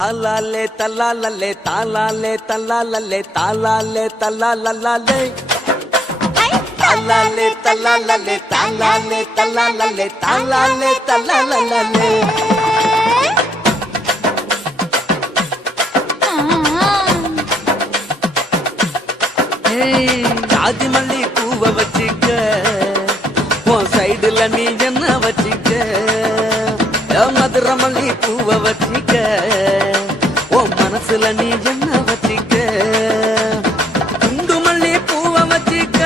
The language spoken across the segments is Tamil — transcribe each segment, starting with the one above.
தாலாலே தல்லாலே தாலாலே தல்லாலே தாலாலே தல்லாலே தாலாலே தல்லாலே தாலாலே தல்லாலே தாலாலே தல்லாலே ஜாதி மல்லி பூவை வச்சிக்க உன் சைடுல நீ என்ன வச்சிக்க மதுரை மல்லி பூவை வச்சிக்க உன் மனசுல நீ என்ன வச்சிக்க குண்டு மல்லி பூவை வச்சிக்க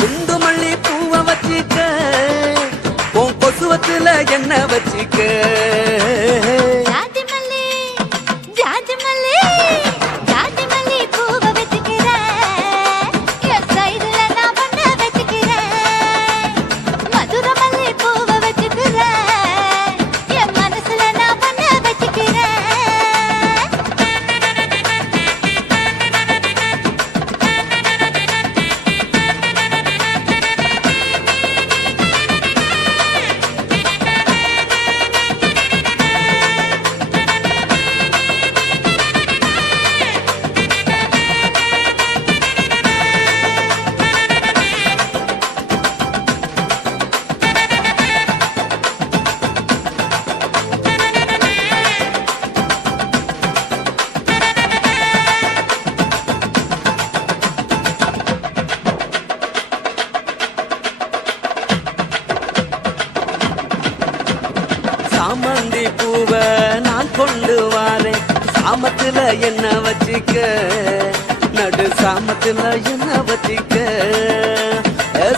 குண்டு மல்லி பூவை வச்சிக்க உன் கொசுவத்துல என்ன வச்சிக்க சாமந்தி பூவை நான் கொண்டு வாரேன் சாமத்துல என்ன வச்சிக்க நடு சாமத்துல என்ன வச்சிக்க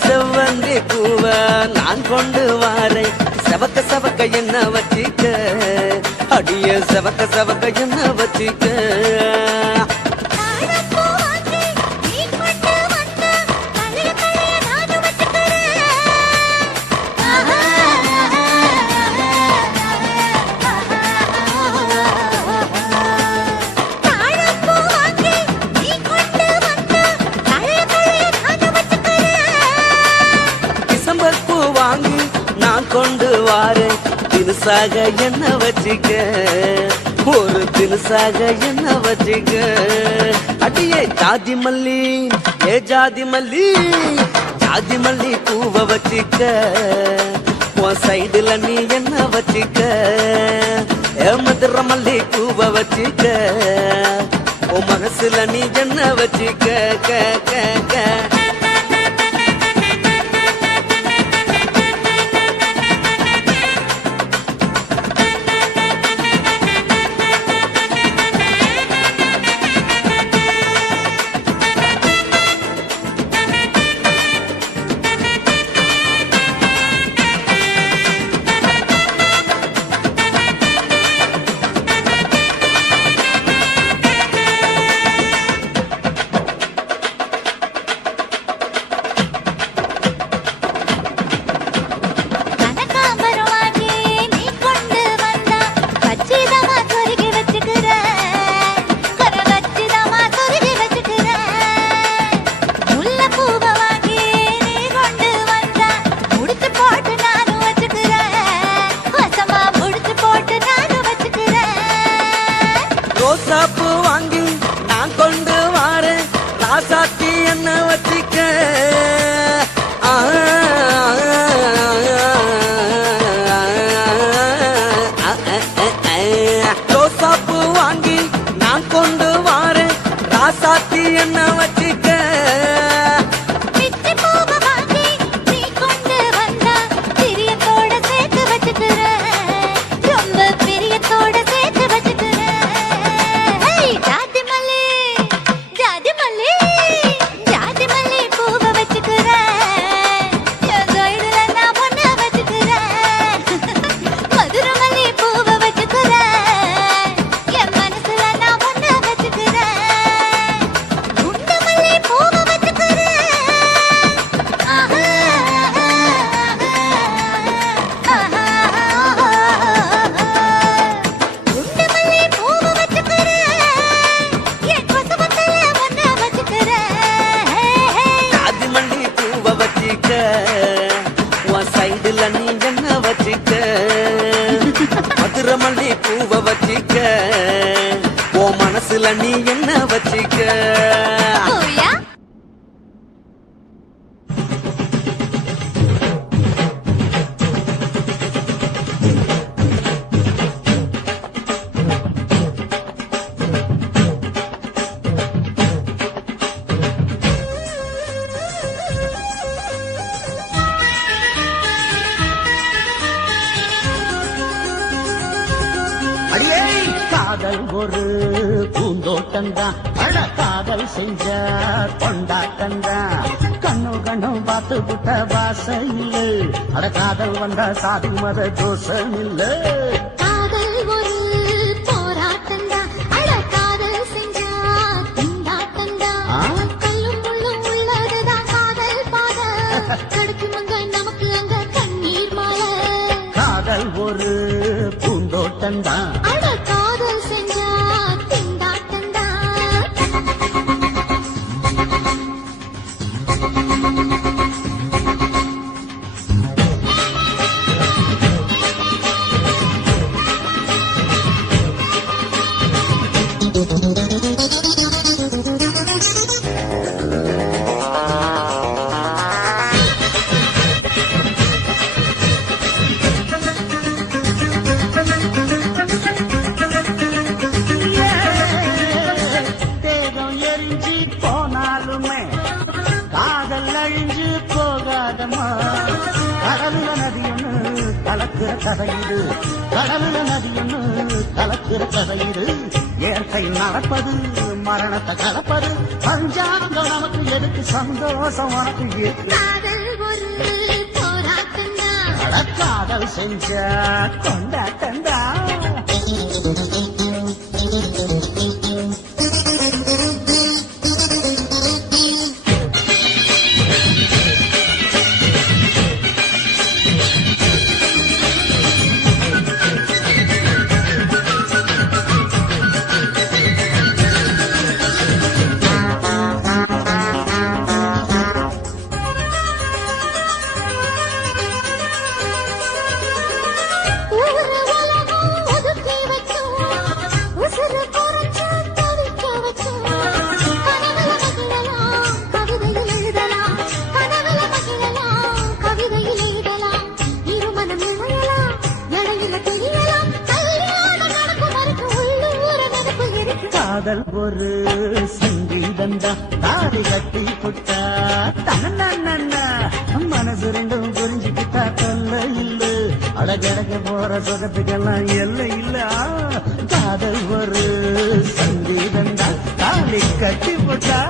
செவ்வந்தி பூவை நான் கொண்டு வாரேன் செவக்க செவக்க என்ன வச்சிக்க அடிய செவக்க செவக்க என்ன வச்சிக்க கொண்டு வாரேன் தினுசாக என்ன வச்சிக்க ஒரு தினுசாக என்ன வச்சிக்க அடியே ஜாதி மல்லி ஏ ஜாதி மல்லி ஜாதி மல்லி பூவை வச்சிக்க உன் சைடுல நீ என்ன வச்சிக்க ஏ மதுரை மல்லி பூவை வச்சிக்க உன் மனசுல நீ என்ன வச்சிக்க க க க ரோசாப்பூ வாங்கி நான் கொண்டு வாரேன் ராசாத்தி என்ன வச்சிக்க ரோசாப்பூ வாங்கி நான் கொண்டு வாரேன் ராசாத்தி என்ன வச்சிக்க குண்டு மல்லி வச்சுக்க உன் சைடுல நீ என்ன வச்சுக்க மதுரை மல்லி பூவை வச்சுக்க உன் மனசுல நீ என்ன வச்சுக்க காதல் ஒரு பூந்தோட்டம்தான் அழ காதல் செஞ்ச கொண்டாட்டம்தான் கண்ணு கண்ணு பார்த்து விட்ட வாசம் இல்ல அட காதல் வந்தா சாதி மத தோஷம் இல்ல காதல் ஒரு போராட்டம்தான் அழ காதல் செஞ்ச திண்டாட்டம்தான் கல்லும் முள்ளும் உள்ளதுதான் காதல் பாத கிடைக்குமங்க நமக்கு அங்க கண்ணீர் மாலை காதல் ஒரு பூந்தோட்டம்தான் காதல் செஞ்சா திண்டாட்டந்தா கடலுல நதியொன்னு கலக்கிற கதையிடு இயற்கை நடப்பது மரணத்தை கலப்பது பஞ்சாங்கம் நமக்கு எதுக்கு சந்தோஷம் உனக்கு காதல் செஞ்ச கொண்டாட்டந்தா காதல் ஒரு சங்கீதந்தா தாடி கட்டி புட்டா தன்னா மனசு ரெண்டும் புரிஞ்சுக்கிட்டா தொல்ல இல்ல அழகழக போற சொகத்துக்கெல்லாம் எல்லை இல்ல காதல் ஒரு சங்கீதந்தா தாடி கட்டி புட்டா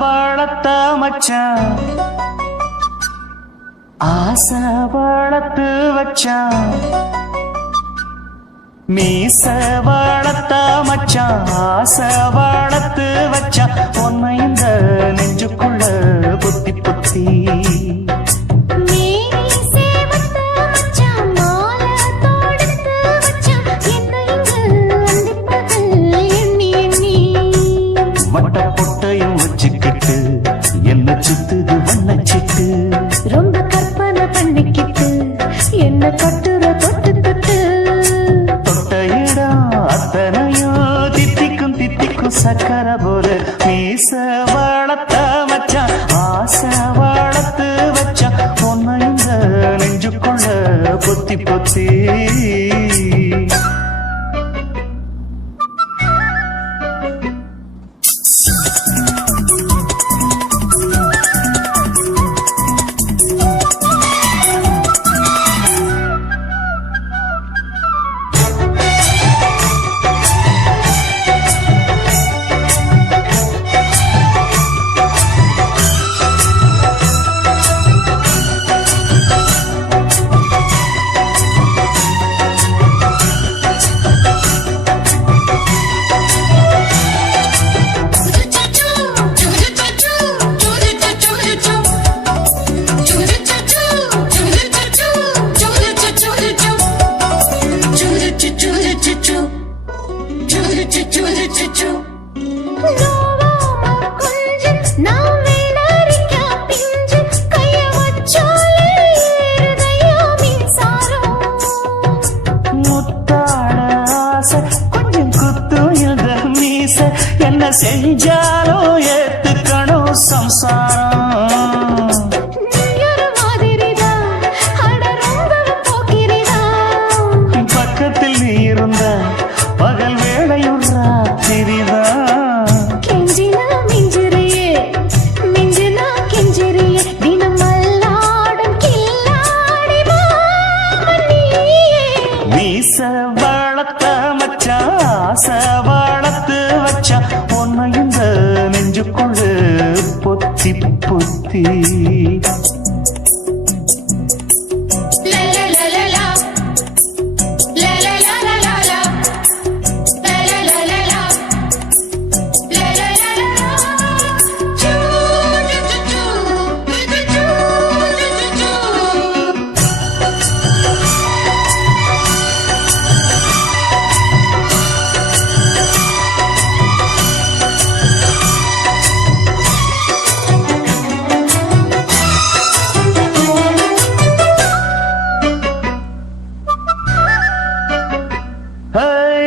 வளர்த்த மச்சான் ஆசை வளர்த்து வச்சான் மீச வளர்த்த மச்சான் ஆசை வளர்த்து வச்சான் உன்னை இந்த நெஞ்சுக்குள்ள புத்தி புத்தி என்ன சுத்துது வண்ணச்சிட்டு ரொம்ப கற்பனை பண்ணிக்கிட்டு என்ன கட்டுற தொட்டு தொட்டு தொட்ட இடம் அத்தனையும் தித்திக்கும் சக்கர போல மீச வளர்த்த மச்சான் ஆசை வளர்த்து வச்சான் பொண்ணு இந்த நெஞ்சுக்குள்ள பொத்தி பொத்தி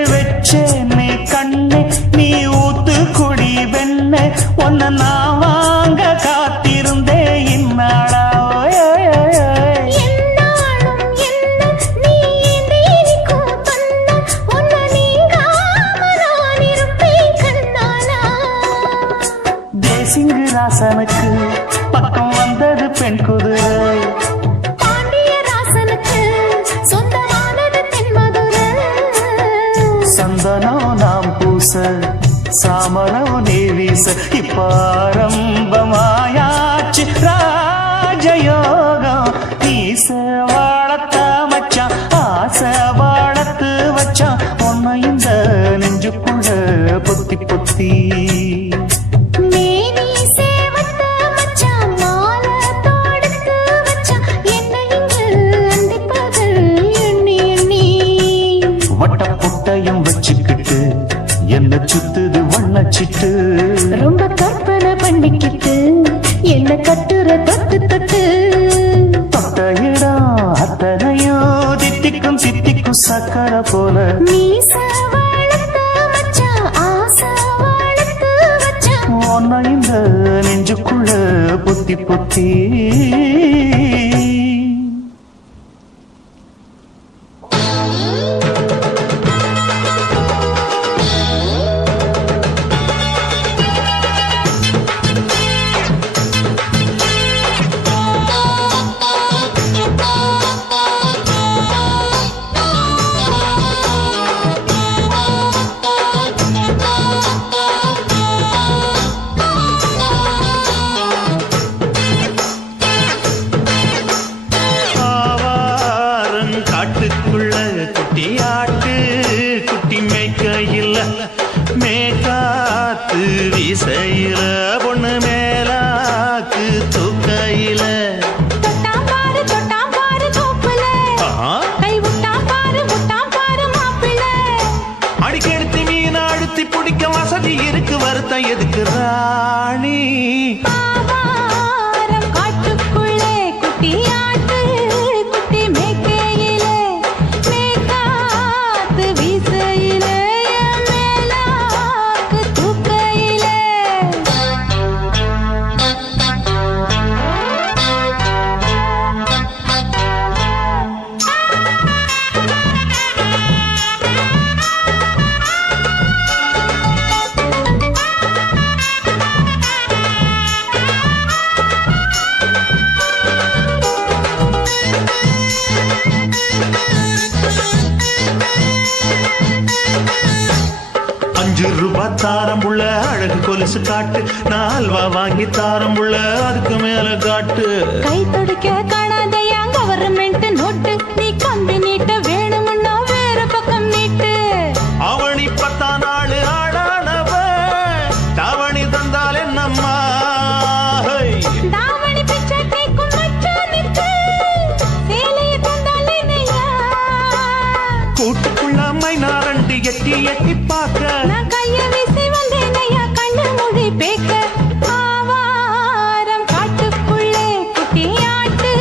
வெச்சேனே கண்ணே நீ ஊத்து குடி வெண்ணே உன்னை நான் வாங்க காத்திருந்தே இந்நாளா என்னாலும் என்ன நீ நீரிக்கும் பண்ண உன்னை நீங்காம நான் இருப்பேன் கண்ணாலா தேசிங்கு ராசனுக்கு பக்கம் வந்தது பெண் குதிரை பாண்டிய ராசனுக்கு சொந்தமானது தென்மதுரை சந்தனோ நாம் பூச சாமரோ நீ வீச இப்ப ஆரம்பமாயாச்சு ராஜயோகம் ஈச வாழத்த மச்சான் ஆசை வாழத்து வச்சான் உன்னை இந்த நெஞ்சுக்குள்ள பொத்தி பொத்தி மேனி சேவத்த மச்சான் மாலை தொடுத்து வச்சான் என்னை இங்கு அந்திப்பகல் எண்ணி எண்ணி வட்ட புட்டையும் வச்சுக்கிட்டு என்ன சுத்துது வண்ணச்சிட்டு ரொம்ப கற்பனை பண்ணிக்கிட்டு என்ன கட்டுற தொட்டு தொட்டு தொட்ட இடம் அத்தனையோ தித்திக்கும் சித்திக்கும் சக்கரை போல மீச வளர்த்த மச்சான் ஆசை வளர்த்து வச்சான் உன்னை இந்த நெஞ்சுக்குள்ள பொத்தி பொத்தி காட்டுக்குள்ள குட்டி ஆட்டு குட்டி மேய்க்கையில் மேக்காத்து வீசையில பொண்ணு மேலாக்கு தூக்கையில தொட்டாம் பாரு தோப்புல கை விட்டாம் பாரு மாப்பிள்ளை அடிக்கெடுத்து மீன் அழுத்தி பிடிக்க வசதி இருக்கு வருத்தம் எதுக்கு ராணி ஆவாரம் காட்டுக்குள்ளே குட்டியாட்டு குட்டி மேய்க்கையிலே மேய்க்காத்து வீசையிலே மேலாக்கு தூக்கையிலே ₹5 தாரம்புள்ள அழகு கொலுசு காட்டு நான் அல்வா வாங்கி தாரம்புள்ள அதுக்கு மேல காட்டு கை தொடுக்க காணாதையா கவர்மெண்ட் நோட்டு நீ கம்பி நீட்ட வேணும்னா வேற பக்கம் நீட்டு அவனி 10 நாள் ஆடானவ தாவணி தந்தால் என்னம்மா தாவணி பிச்சை கேக்கும் மச்சானுக்கு சேலைய தந்தாலே நையா கூட்டுக்குள்ள மைனாரண்டி எட்டி எட்டி பார்க்க நான் கைய வீசி வந்தேன் ஐயா கண்ணு மொழி பேக்க ஆவாரம் காட்டுக்குள்ளே குட்டியாட்டு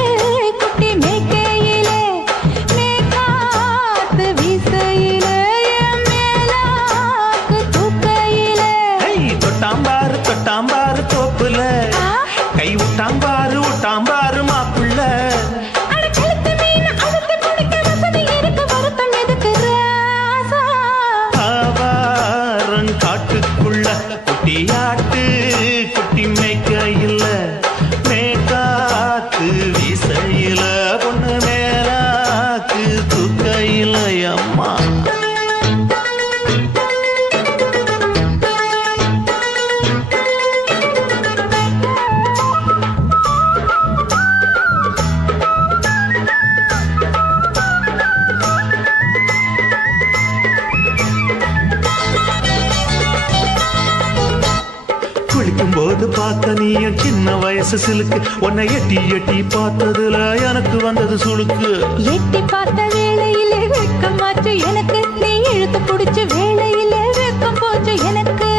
வயசு சிலுக்கு உன்னை எட்டி எட்டி பார்த்ததுல எனக்கு வந்தது சுளுக்கு எட்டி பார்த்த வேளையிலே வெட்கமாச்சு எனக்கு நீ இழுத்து புடிச்ச வேளையிலே வெட்கம் போச்சு எனக்கு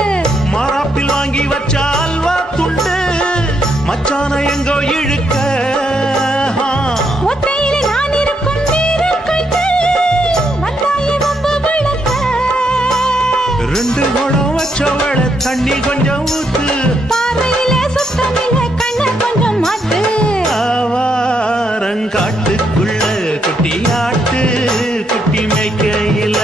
மாறாப்பில் வாங்கி வச்ச அல்வா துண்டு மச்சான எங்கோ இழுக்க ஒத்தையிலே நான் இருக்கும் நேரம் கண்டு வந்தாயே வம்பு வளர்க்க ரெண்டு குடம் வச்சவள தண்ணி கொஞ்சம் ஊத்து பார்வையிலே சுத்தமில்லை கண்ண கொஞ்சம் மாத்து ஆவாரங்காட்டுக்குள்ள குட்டி ஆட்டு குட்டி மேய்க்கையில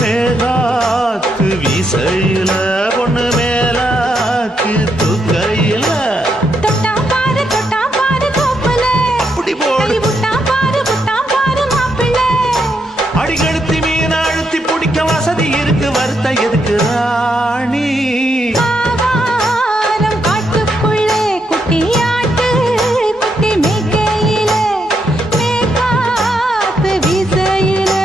மேலாக்கு வீசையில பொண்ணு மேலாக்கு தூக்கையில தொட்டா பாரு தோப்புல அப்படி போடு கை விட்டா பாரு மாப்பிள்ளை அடிகழுத்தி மீன் அழுத்தி பிடிக்க வசதி இருக்கு வருத்த எதுக்கு ராணி ஆவாரம் காட்டுக்குள்ளே குட்டியாட்டு குட்டி மேய்க்கையிலே மேற்காத்து வீசையிலே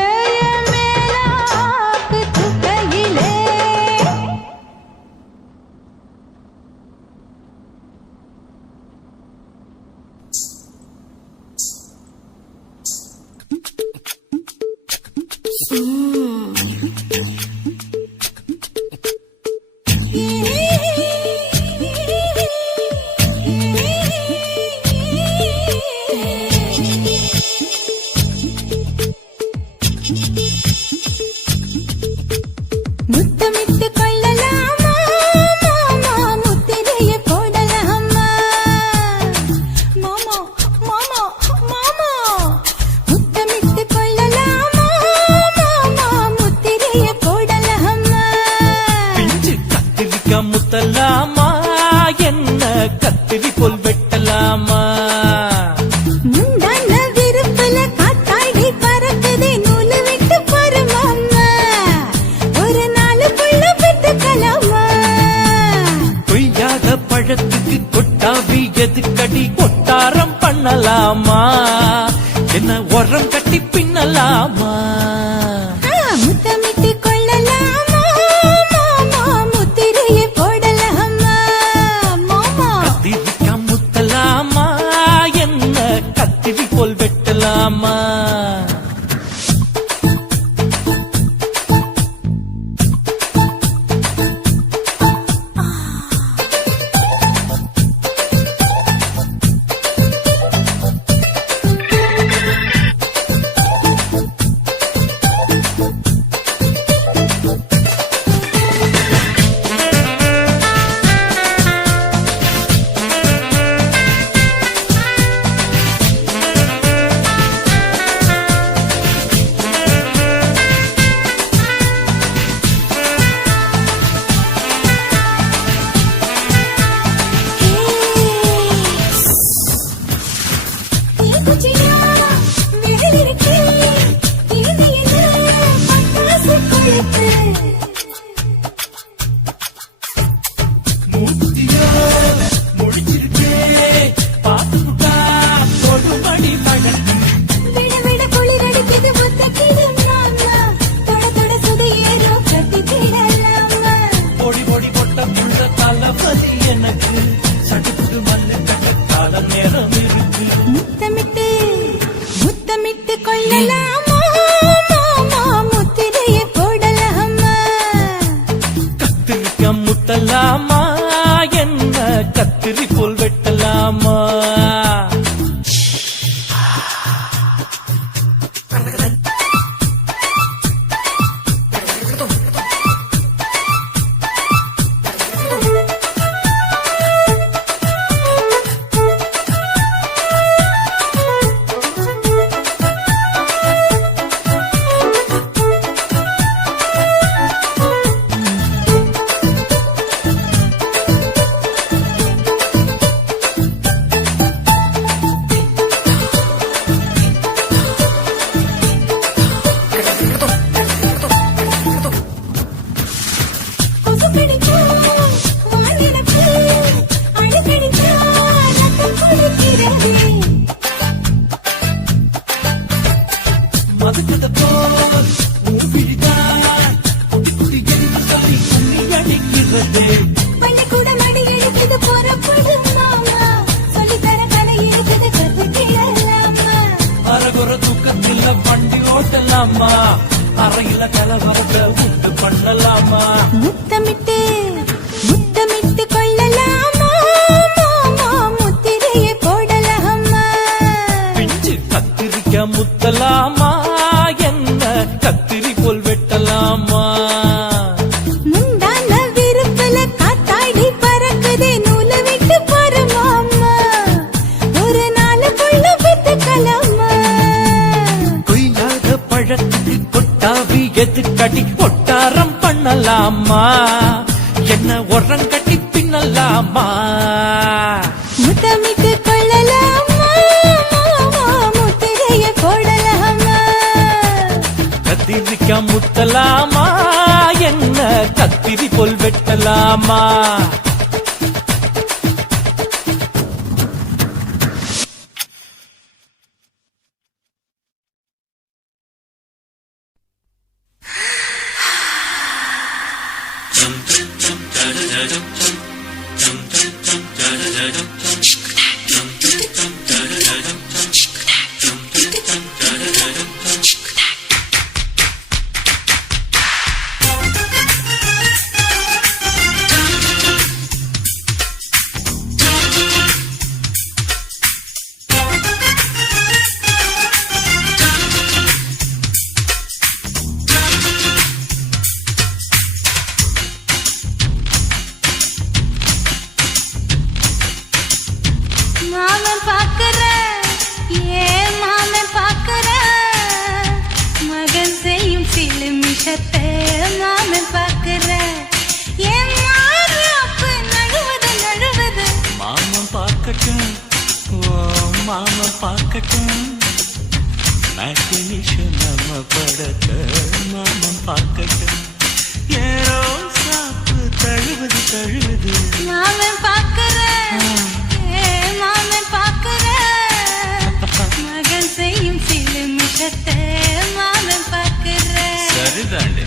மேலாக்கு தூக்கையிலே முத்தமிட்டு கொள்ளலாமா மாமா முத்திரையை போடலாமா மாமா மாமா மாமா முத்தமிட்டு கொள்ளலாமா மாமா முத்திரையை போடலாமா பிஞ்சு கத்திரிக்க முத்தலாமா என்ன கத்திரி போல் வெட்டலாமா முந்தான விருப்பல காத்தாடி பறக்குதே நூலு விட்டு பாரு மாமா ஒரு நாளுக்குள்ள பெற்றுக்கலாமா கொய்யாத பழத்துக்கு கொட்டாவி எதுக்கடி கொட்டாரம் பண்ணலாமா என்ன உரம் கட்டி பின்னலாமா முத்தமிட்டு கொள்ளலாமா மாமா முத்திரையை போடலாமா மாமா கத்திரிக்க முத்தலாமா என்ன கத்திரி போல் வெட்டலாமா முத்தமிட்டு முத்தமிட்டு கொள்ளலாம் கார்ல வண்டி ஓட்டலாமா, அறையில கலவரத்தை உண்டு பண்ணலாமா, முத்தமிட்டு முத்தமிட்டு கொள்ளலாமா, மாமா முத்திரையை போடலாமா, பிஞ்சு கத்திரிக்க முத்தலாமா, என்ன கத்திரி போல் வெட்டலாமா, முந்தான விருப்பல காத்தாடி பறக்குதே நூலை விட்டு பரமாமா, ஒரு நாளுக்குள்ள வித்துக்கலாமா, கொய்யாத பழத்துக்கு கொட்டாவி எதுக்கடி ஒட்டாரம் பண்ணலாமா, என்ன உரங்கட்டி பின்னலாமா, முத்தமிட்டு கொள்ளலாமா, மாமா முத்திரையை போடலாமா, கத்திரிக்க முத்தலாமா, என்ன கத்திரி போல் வெட்டலாமா. மாமன் பாக்குற ஏன் மாமன் பாக்குற, மகன் செய்யும் சில மிஷத்தை மாமன் பாக்குற, ஏன் மாறாப்பு நழுவது நழுவது, மாமன் பார்க்கட்டும், ஓ மாமன் பார்க்கட்டும், மேக்னிஷன் நம்ம படத்த மாமன் பார்க்கட்டும், ஏரோ சாப்பு தழுவது தழுவது, மாமன் பாக்குற ஏன் மாமன் பாக்குற, மகன் செய்யும் சில மிஷத்தை மாமன் பாக்குற, சரிதாண்டி.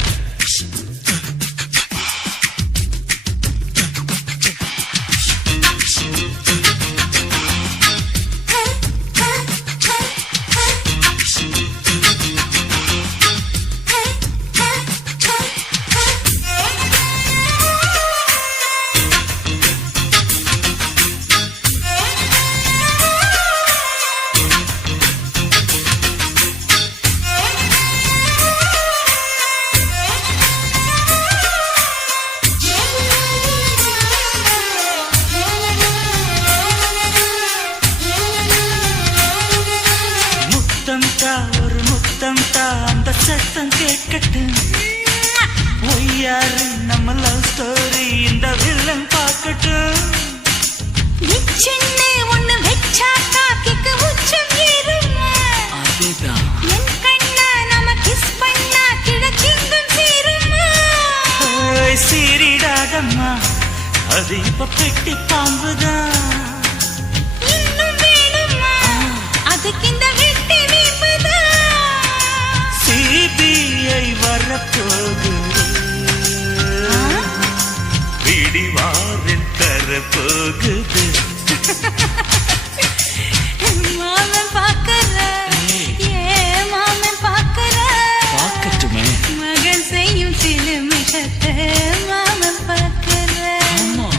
ஒரு முத்தம் தா, அந்த சத்தம் கேட்கட்டும், ஒய்யாரு நம்ம லவ் ஸ்டோரி இந்த வில்லன் பார்க்கட்டும், சின்ன ஒண்ணு வெச்சா காக்கிக்கு உச்சம் ஏறுமா, அதுதான் என் கண்ணா நம்ம கிஸ் பண்ணா கிழச்சிங்கும் சேருமா, சீரிடாதம்மா அது இப்ப பெட்டி பாம்புதான், இன்னும் வேணுமா அதுக்கு இந்த வெட்டி வீம்புதான், சிபிஐ வரப்போகுது, பிடிவாரில் தரப்போகுது, மாமன் பாக்குற ஏன் மாமன் பாக்குற, பார்க்கட்டுமே. மகன் செய்யும் சில மிஷத்தை மாமன் பாக்குற, ஆமா.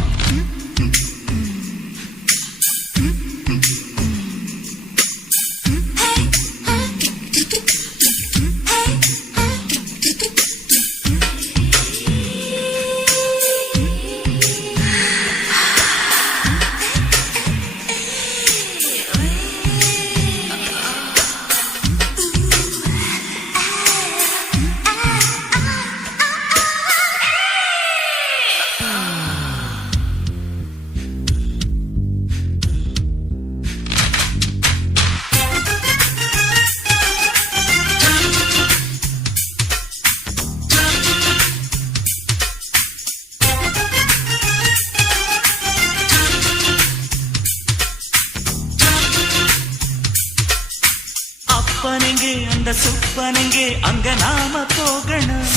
அப்பனெங்கே அந்த சுப்பனெங்கே அங்க நாம போகணும்,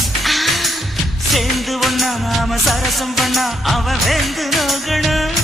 சேர்ந்து ஒண்ணா நாம சரசம் பண்ணா அவன் வெந்து நோகணும்,